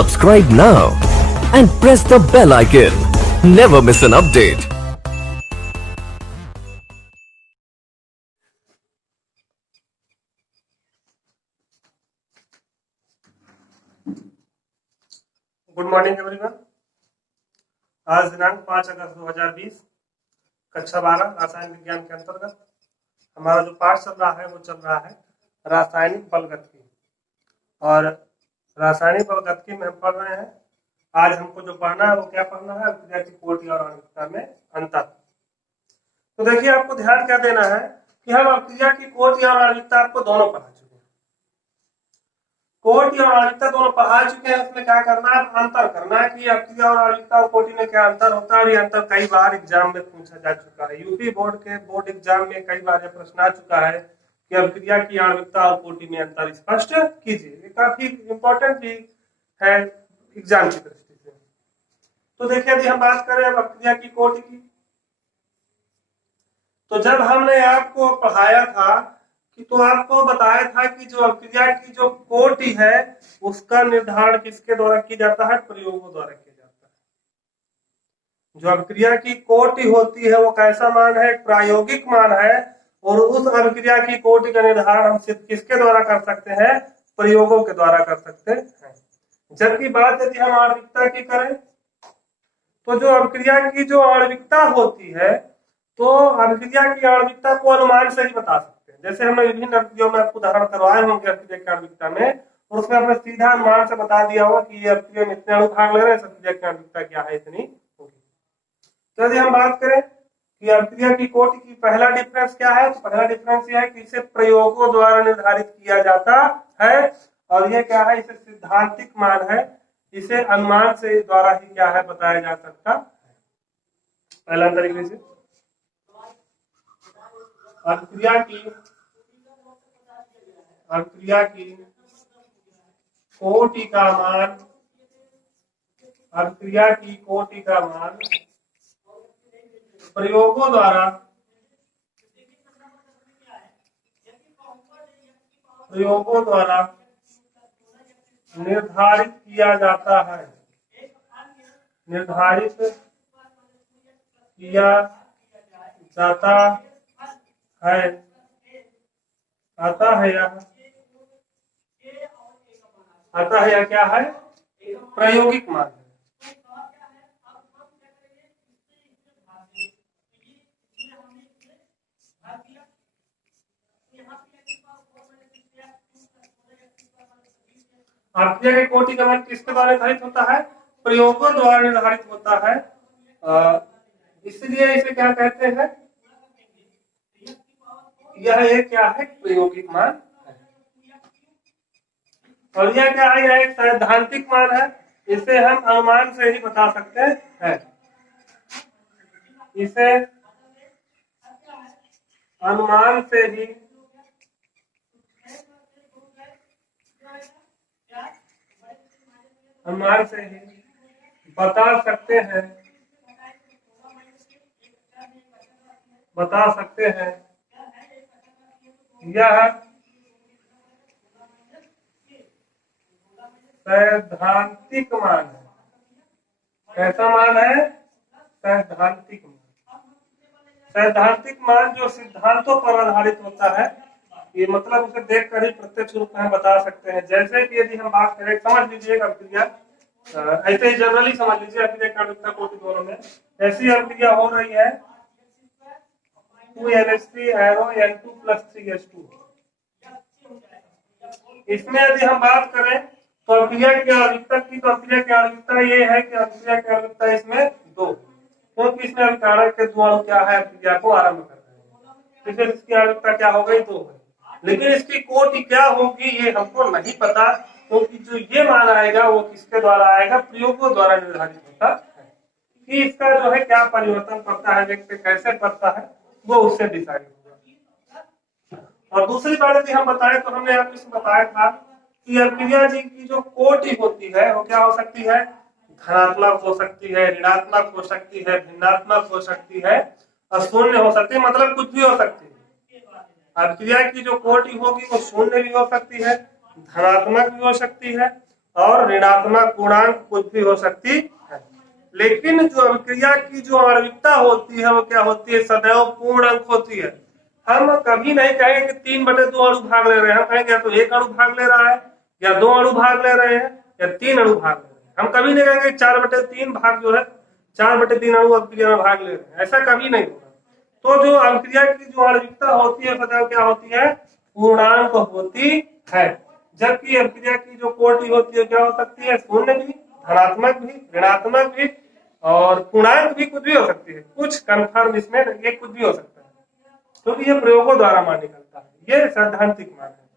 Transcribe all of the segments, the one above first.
Subscribe now and press the bell icon. Never miss an update. Good morning everyone. आज दिनांक 5 अगस्त 2020 कक्षा 12 रासायनिक विज्ञान के अंतर्गत हमारा जो पाठ चल रहा है वो चल रहा है रासायनिक बलगतिकी। और रासायनिक बलगतिकी में हम पढ़ रहे हैं। आज हमको जो पढ़ना है वो क्या पढ़ना है, अभिक्रिया की कोटि और आणविकता में अंतर। तो देखिए, आपको ध्यान क्या देना है कि हम अभिक्रिया की कोटि और आणविकता आपको दोनों पढ़ा चुके हैं। कोटि और आणविकता दोनों पढ़ा चुके हैं। इसमें क्या करना है, अंतर करना है कि अभिक्रिया और आणविकता और कोटि में क्या अंतर होता है। और ये अंतर कई बार एग्जाम में पूछा जा चुका है। यूपी बोर्ड के बोर्ड एग्जाम में कई बार यह प्रश्न आ चुका है कि अभिक्रिया की आणविकता और कोटि में अंतर स्पष्ट कीजिए। ये काफी इंपॉर्टेंट भी है एग्जाम की दृष्टि से। तो देखिए, यदि हम बात करें अभिक्रिया की कोटि की, तो जब हमने आपको पढ़ाया था तो आपको बताया था कि जो अभिक्रिया की जो कोटि है उसका निर्धारण किसके द्वारा किया जाता है, प्रयोगों द्वारा किया जाता है। जो अभिक्रिया की कोटि होती है वो कैसा मान है, प्रायोगिक मान है। और उस अभिक्रिया की कोटि का निर्धारण हम सिर्फ किसके द्वारा कर सकते हैं, प्रयोगों के द्वारा कर सकते हैं। जबकि बात यदि हम आणविकता की करें तो जो अभिक्रिया की जो आणविकता होती है तो अभिक्रिया की आणविकता को अनुमान से ही बता सकते हैं। जैसे हमने विभिन्न अभिक्रियाओं में आपको उदाहरण करवाए होंगे अभिक्रिया की आणविकता में, और उसमें हमने सीधा अनुमान से बता दिया होगा कि ये अभिक्रिया में इतने अणु भाग ले रहे हैं, अभिक्रिया की आणविकता क्या है, इतनी होगी। तो यदि हम बात करें कि अभिक्रिया की कोटि की पहला डिफरेंस क्या है, तो पहला डिफरेंस यह है कि इसे प्रयोगों द्वारा निर्धारित किया जाता है। और ये क्या है, इसे सिद्धांतिक मान है। इसे अनुमान से द्वारा ही क्या है बताया जा सकता है। पहला तरीके से अभिक्रिया की कोटि का मान, अभिक्रिया की कोटि का मान प्रयोगों द्वारा निर्धारित किया जाता है। निर्धारित किया जाता है, आता है या क्या है, प्रायोगिक मान है। अभिक्रिया की कोटि का मान किसके द्वारा निर्धारित होता है, प्रयोगों द्वारा निर्धारित होता है। इसलिए इसे क्या कहते हैं, यह एक क्या है, प्रायोगिक मान है। और यह क्या है, यह एक सैद्धांतिक मान है। इसे हम अनुमान से ही बता सकते हैं। इसे अनुमान से ही बता सकते हैं। यह सैद्धांतिक मान है। कैसा मान है, सैद्धांतिक मान। सैद्धांतिक मान जो सिद्धांतों पर आधारित होता है, ये मतलब उसे देखकर ही प्रत्यक्ष रूप में बता सकते हैं। जैसे कि यदि हम बात करें, समझ लीजिए अभिक्रिया, ऐसे ही जनरली समझ लीजिए अभिक्रिया की आणविकता कोटि दोनों में ऐसी अभिक्रिया हो रही है 2NH3 एरो N2 + 3H2। इसमें यदि हम बात करें तो अभिक्रिया की आणविकता की, तो अभिक्रिया की आणविकता ये है कि अभिक्रिया की आणविकता इसमें 2, क्योंकि इसमें अभिकारक के दो अणु क्या है, अभिक्रिया को आरंभ कर रहे हैं। फिर इसकी आणविकता क्या हो गई, 2 है। लेकिन इसकी कोटि क्या होगी ये हमको नहीं पता, क्योंकि जो ये मान आएगा वो किसके द्वारा आएगा, प्रयोगों द्वारा निर्धारित होता है। कि इसका जो है क्या परिवर्तन पड़ता है, व्यक्ति कैसे पड़ता है, वो उससे डिसाइड होगा। और दूसरी बात यदि हम बताएं तो हमने आपको इसमें बताया था कि अभिक्रिया जी की जो कोटि होती है वो क्या हो सकती है, धनात्मक हो सकती है, ऋणात्मक हो सकती है, भिन्नात्मक हो सकती है, अशून्य हो सकती है, मतलब कुछ भी हो सकती है। अभिक्रिया की जो कोटि होगी वो शून्य भी हो सकती है, धनात्मक भी हो सकती है और ऋणात्मक पूर्णांक कुछ भी हो सकती है। लेकिन जो अभिक्रिया की जो आणविकता होती है वो क्या होती है, सदैव पूर्ण अंक होती है। हम कभी नहीं कहेंगे कि 3/2 अणु भाग ले रहे हैं, हम कहेंगे या तो 1 अणु भाग ले रहा है, या 2 अणु भाग ले रहे हैं, या 3 अणु भाग ले रहे हैं। हम कभी नहीं कहेंगे 4/3 भाग जो है 4/3 अणु अभिक्रिया में भाग ले रहे हैं, ऐसा कभी नहीं होगा। तो जो अभिक्रिया की जो आणविकता होती है सदैव क्या होती है, पूर्णांक होती है। जबकि अभिक्रिया की जो कोटि होती है क्या हो सकती है, शून्य भी, धनात्मक भी, ऋणात्मक भी, और पूर्णांक भी, कुछ भी हो सकती है। कुछ कंफर्म इसमें ये कुछ भी हो सकता है, क्योंकि ये प्रयोगों द्वारा मान निकलता है, ये सैद्धांतिक मान है।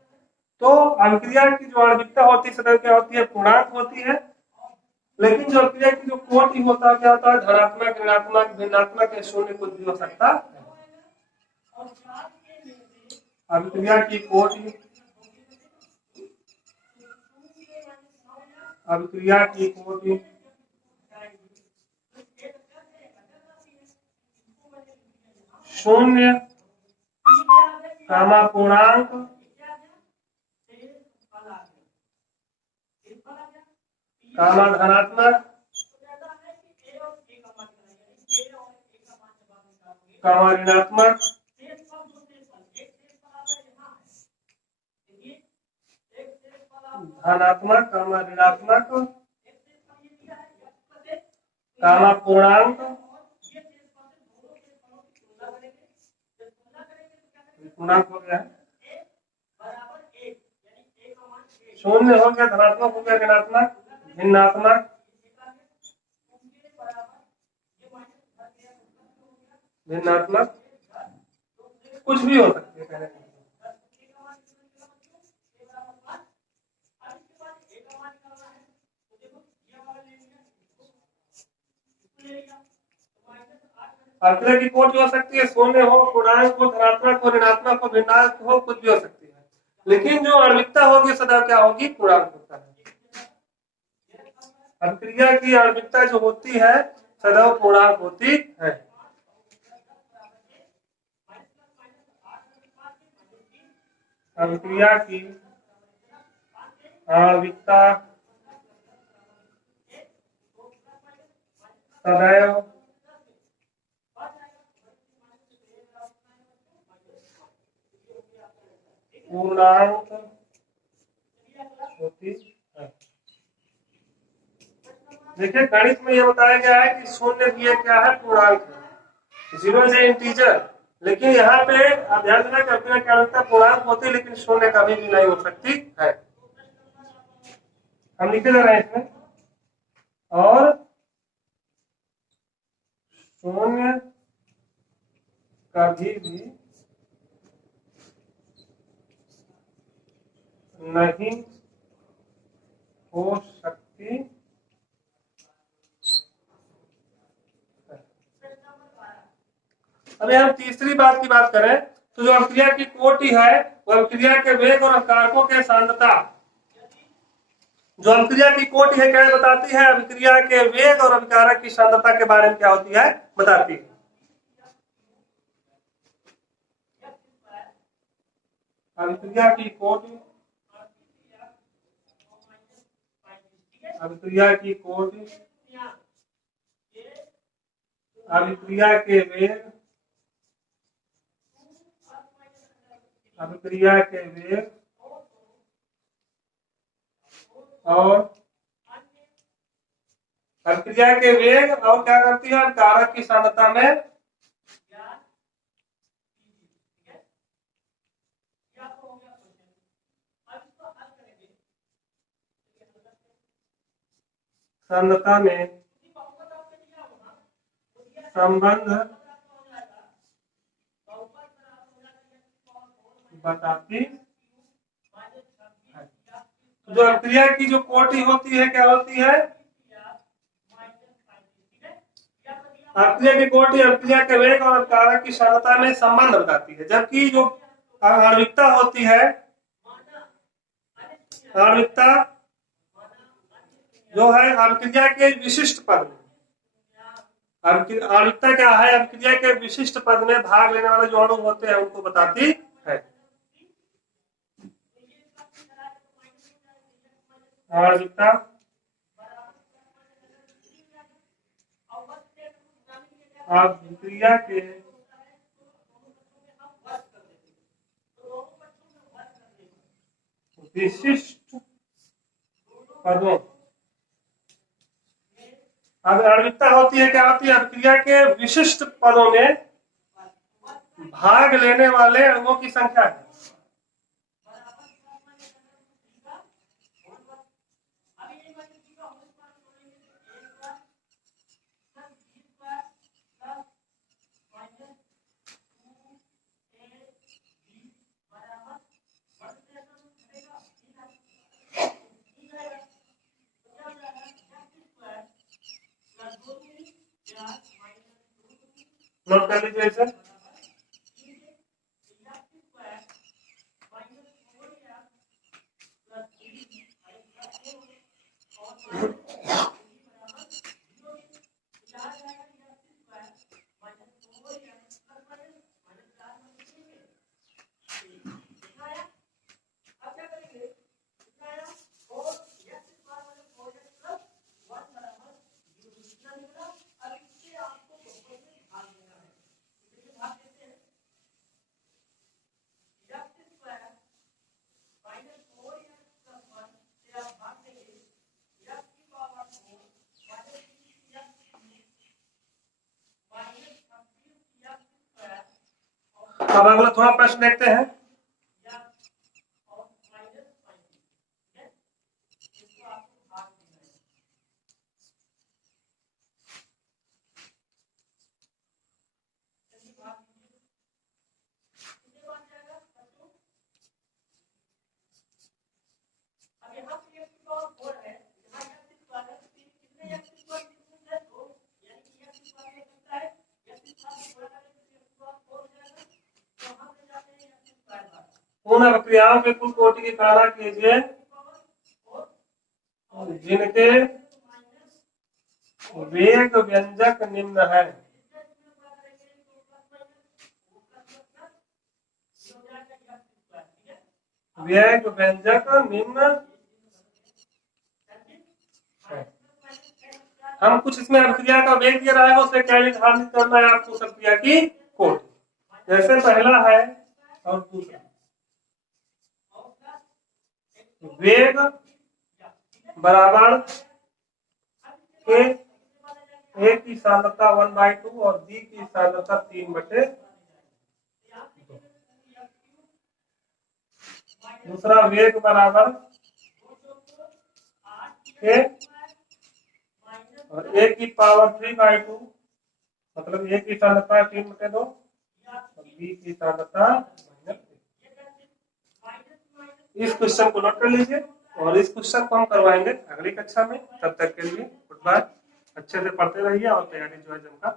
तो अभिक्रिया की जो आणविकता होती है सदैव क्या होती है, पूर्णांक होती है। लेकिन जो अभिक्रिया की जो कोटि होता है क्या होता है, धनात्मक, ऋणात्मक, भिन्नात्मक, शून्य कुछ भी हो सकता है। अभिक्रिया की कोटि, अभिक्रिया की कोटि शून्य, कामा पूर्णांक, कामा धनात्मक, कामा ऋणात्मक, धनात्मक, कामा ऋणात्मक, कामा पूर्णांक, पूर्णांक हो गया, शून्य हो गया, धनात्मक हो गया, ऋणात्मक, भिन्नात्मक, भिन्नात्मक, कुछ भी हो सकती है कहने। अभिक्रिया की कोटि हो सकती है शून्य हो, पूर्णांक हो, धनात्मक हो, ऋणात्मक हो, भिन्नांक हो, कुछ भी हो सकती है। लेकिन जो आणविकता होगी सदैव क्या होगी, पूर्णांक होता है। अभिक्रिया की आणविकता जो होती है सदैव पूर्णांक होती है। अभिक्रिया की आणविकता सदैव पूर्णांक होती है। देखिए गणित में यह बताया गया है कि शून्य भी एक क्या है, पूर्णांक है, 0 से इंटीजर। लेकिन यहाँ पे ध्यान देना कि अभिक्रिया की आणविकता पूर्णांक होती है, लेकिन शून्य कभी भी नहीं हो सकती है। हम लिखे जा रहे हैं इसमें, और शून्य कभी भी नहीं हो सकती है। अभी हम तीसरी बात की बात करें तो जो अभिक्रिया की कोटि है वो अभिक्रिया के वेग और कारकों के सांद्रता, जो अभिक्रिया की कोटि है क्या बताती है, अभिक्रिया के वेग और अभिकारक की सांद्रता के बारे में क्या होती है, बताती है। अभिक्रिया की कोटि, अभिक्रिया की कोटि, अभिक्रिया के वेग, अभिक्रिया के वेग और अभिक्रिया के वेग और क्या करती है, कारक की सांद्रता में सांद्रता में संबंध बताती है। जो अभिक्रिया की जो कोटि होती है क्या होती है, अभिक्रिया की कोटि अभिक्रिया के वेग और कारक की सांद्रता में संबंध बताती है। जबकि जो आणविकता होती है, आणविकता जो है अभिक्रिया के विशिष्ट पद में, आणविकता क्या है, अभिक्रिया के विशिष्ट पद में भाग लेने वाले जो अणु होते हैं उनको बताती है। आणविकता अभिक्रिया के विशिष्ट पदों। अब आणविकता होती है, क्या होती है? अभिक्रिया के विशिष्ट पदों में भाग लेने वाले अणुओं की संख्या है। नोट कर लीजिए इसे। अब अगला थोड़ा प्रश्न देखते हैं। उन अभिक्रियाओं के कुल कोटि की गणना कीजिए जिनके वेग व्यंजक निम्न है। वेग व्यंजक निम्न है। हम कुछ इसमें अभिक्रिया का वेग दिया रहेगा, उससे क्या निर्धारित करना है आपको? अभिक्रिया की कोटि। जैसे पहला है और दूसरा, वेग बराबर के ए की सांद्रता 1/2 और बी की सांद्रता 3/2। दूसरा, वेग बराबर के और ए की पावर 3/2, मतलब ए की सांद्रता 3/2 और बी की सांद्रता -3। इस क्वेश्चन को नोट कर लीजिए और इस क्वेश्चन को हम करवाएंगे अगली कक्षा में। तब तक के लिए गुड बाय। अच्छे से पढ़ते रहिए और तैयारी जो है जमकर